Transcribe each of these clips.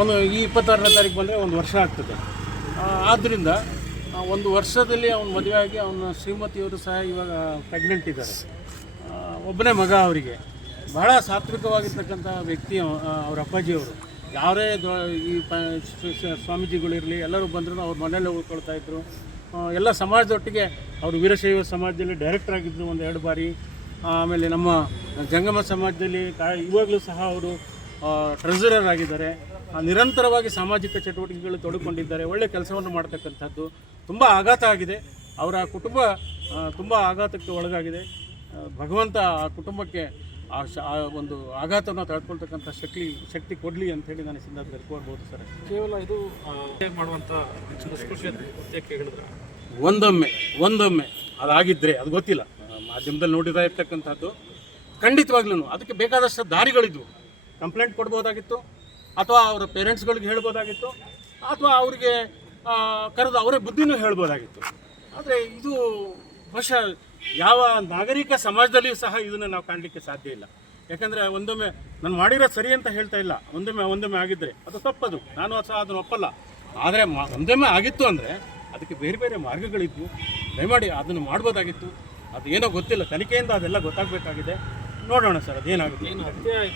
ಒಂದು ಈ ಇಪ್ಪತ್ತಾರನೇ ತಾರೀಕು ಬಂದರೆ ಒಂದು ವರ್ಷ ಆಗ್ತದೆ. ಆದ್ದರಿಂದ ಒಂದು ವರ್ಷದಲ್ಲಿ ಅವನು ಮದುವೆ ಆಗಿ ಅವನ ಶ್ರೀಮತಿಯವರು ಸಹ ಇವಾಗ ಪ್ರೆಗ್ನೆಂಟ್ ಇದ್ದಾರೆ. ಒಬ್ಬನೇ ಮಗ ಅವರಿಗೆ. ಬಹಳ ಸಾತ್ವಿಕವಾಗಿರ್ತಕ್ಕಂಥ ವ್ಯಕ್ತಿ ಅವರ ಅಪ್ಪಾಜಿಯವರು. ಯಾರೇ ಈ ಪ ಸ್ವಾಮೀಜಿಗಳಿರಲಿ ಎಲ್ಲರೂ ಬಂದರೂ ಅವ್ರ ಮನೆಯಲ್ಲೇ ಉಳ್ಕೊಳ್ತಾ ಇದ್ದರು ಎಲ್ಲ ಸಮಾಜದೊಟ್ಟಿಗೆ ಅವರು ವೀರಶೈವ ಸಮಾಜದಲ್ಲಿ ಡೈರೆಕ್ಟರ್ ಆಗಿದ್ದರು ಒಂದು ಎರಡು ಬಾರಿ. ಆಮೇಲೆ ನಮ್ಮ ಜಂಗಮ ಸಮಾಜದಲ್ಲಿ ಕಾ, ಇವಾಗಲೂ ಸಹ ಅವರು ಟ್ರೆಸರರ್ ಆಗಿದ್ದಾರೆ. ನಿರಂತರವಾಗಿ ಸಾಮಾಜಿಕ ಚಟುವಟಿಕೆಗಳು ತೊಡಕೊಂಡಿದ್ದಾರೆ ಒಳ್ಳೆ ಕೆಲಸವನ್ನು ಮಾಡ್ತಕ್ಕಂಥದ್ದು ತುಂಬ ಆಘಾತ ಆಗಿದೆ. ಅವರ ಕುಟುಂಬ ತುಂಬ ಆಘಾತಕ್ಕೆ ಒಳಗಾಗಿದೆ. ಭಗವಂತ ಆ ಕುಟುಂಬಕ್ಕೆ ಆ ಶ ಆ ಒಂದು ಆಘಾತವನ್ನು ತಡ್ಕೊಳ್ತಕ್ಕಂಥ ಶಕ್ತಿ ಶಕ್ತಿ ಕೊಡಲಿ ಅಂತೇಳಿ ನಾನು ಸಂದರ್ಭದಲ್ಲಿ ಕೋರ್ಬೋದು ಸರ್. ಕೇವಲ ಇದು ಮಾಡುವಂಥ ಹೇಳಿದ್ರೆ? ಒಂದೊಮ್ಮೆ ಒಂದೊಮ್ಮೆ ಅದಾಗಿದ್ದರೆ ಅದು ಗೊತ್ತಿಲ್ಲ. ಮಾಧ್ಯಮದಲ್ಲಿ ನೋಡಿದ ಇರ್ತಕ್ಕಂಥದ್ದು ಖಂಡಿತವಾಗ್ಲೂ ಅದಕ್ಕೆ ಬೇಕಾದಷ್ಟು ದಾರಿಗಳಿದ್ವು. ಕಂಪ್ಲೇಂಟ್ ಕೊಡ್ಬೋದಾಗಿತ್ತು ಅಥವಾ ಅವರ ಪೇರೆಂಟ್ಸ್ಗಳಿಗೆ ಹೇಳ್ಬೋದಾಗಿತ್ತು, ಅಥವಾ ಅವರಿಗೆ ಕರೆದು ಅವರೇ ಬುದ್ಧಿನೂ ಹೇಳ್ಬೋದಾಗಿತ್ತು. ಆದರೆ ಇದು ಬಹುಶಃ ಯಾವ ನಾಗರಿಕ ಸಮಾಜದಲ್ಲಿಯೂ ಸಹ ಇದನ್ನು ನಾವು ಕಾಣಲಿಕ್ಕೆ ಸಾಧ್ಯ ಇಲ್ಲ. ಯಾಕಂದರೆ ಒಂದೊಮ್ಮೆ ನಾನು ಮಾಡಿರೋ ಸರಿ ಅಂತ ಹೇಳ್ತಾ ಇಲ್ಲ. ಒಂದೊಮ್ಮೆ ಒಂದೊಮ್ಮೆ ಆಗಿದ್ದರೆ ಅದು ತಪ್ಪದು. ನಾನು ಸಹ ಅದನ್ನು ಒಪ್ಪಲ್ಲ. ಆದರೆ ಒಂದೊಮ್ಮೆ ಆಗಿತ್ತು ಅಂದರೆ ಅದಕ್ಕೆ ಬೇರೆ ಬೇರೆ ಮಾರ್ಗಗಳಿದ್ವು. ದಯಮಾಡಿ ಅದನ್ನು ಮಾಡ್ಬೋದಾಗಿತ್ತು. ಅದು ಏನೋ ಗೊತ್ತಿಲ್ಲ. ತನಿಖೆಯಿಂದ ಅದೆಲ್ಲ ಗೊತ್ತಾಗಬೇಕಾಗಿದೆ. ನೋಡೋಣ ಸರ್ ಅದೇನಾಗುತ್ತೆ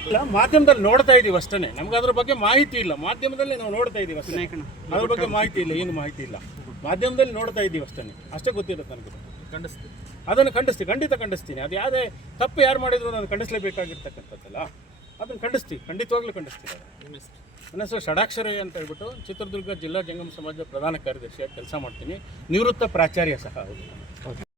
ಇಲ್ಲ ಮಾಧ್ಯಮದಲ್ಲಿ ನೋಡ್ತಾ ಇದೀವಿ ಅಷ್ಟೇ ನಮ್ಗೆ ಅದ್ರ ಬಗ್ಗೆ ಮಾಹಿತಿ ಇಲ್ಲ. ಮಾಧ್ಯಮದಲ್ಲಿ ನಾವು ನೋಡ್ತಾ ಇದೀವಿ ಅಷ್ಟೇ. ಅದ್ರ ಬಗ್ಗೆ ಮಾಹಿತಿ ಇಲ್ಲ ಏನು ಮಾಹಿತಿ ಇಲ್ಲ. ಮಾಧ್ಯಮದಲ್ಲಿ ನೋಡ್ತಾ ಇದೀವಿ ಅಷ್ಟೇ ಅಷ್ಟೇ ಗೊತ್ತಿರುತ್ತೆ ನನಗೆ. ಖಂಡಿಸ್ತೀವಿ. ಅದನ್ನು ಖಂಡಿಸ್ತೀವಿ ಖಂಡಿತ ಖಂಡಿಸ್ತೀನಿ. ಅದು ಯಾವುದೇ ತಪ್ಪು ಯಾರು ಮಾಡಿದ್ರು ನಾನು ಖಂಡಿಸಲೇಬೇಕಾಗಿರ್ತಕ್ಕಂಥದ್ದಲ್ಲ. ಅದನ್ನು ಖಂಡಿಸ್ತೀವಿ ಖಂಡಿತವಾಗ್ಲೂ ಖಂಡಿಸ್ತೀವಿ. ಅದನ್ನ. ನನ್ನ ಹೆಸರು ಷಡಾಕ್ಷರಯ್ಯ ಅಂತ ಹೇಳ್ಬಿಟ್ಟು ಚಿತ್ರದುರ್ಗ ಜಿಲ್ಲಾ ಜಂಗಮ ಸಮಾಜದ ಪ್ರಧಾನ ಕಾರ್ಯದರ್ಶಿಯಾಗಿ ಕೆಲಸ ಮಾಡ್ತೀನಿ. ನಿವೃತ್ತ ಪ್ರಾಚಾರ್ಯ ಸಹ. ಹೌದು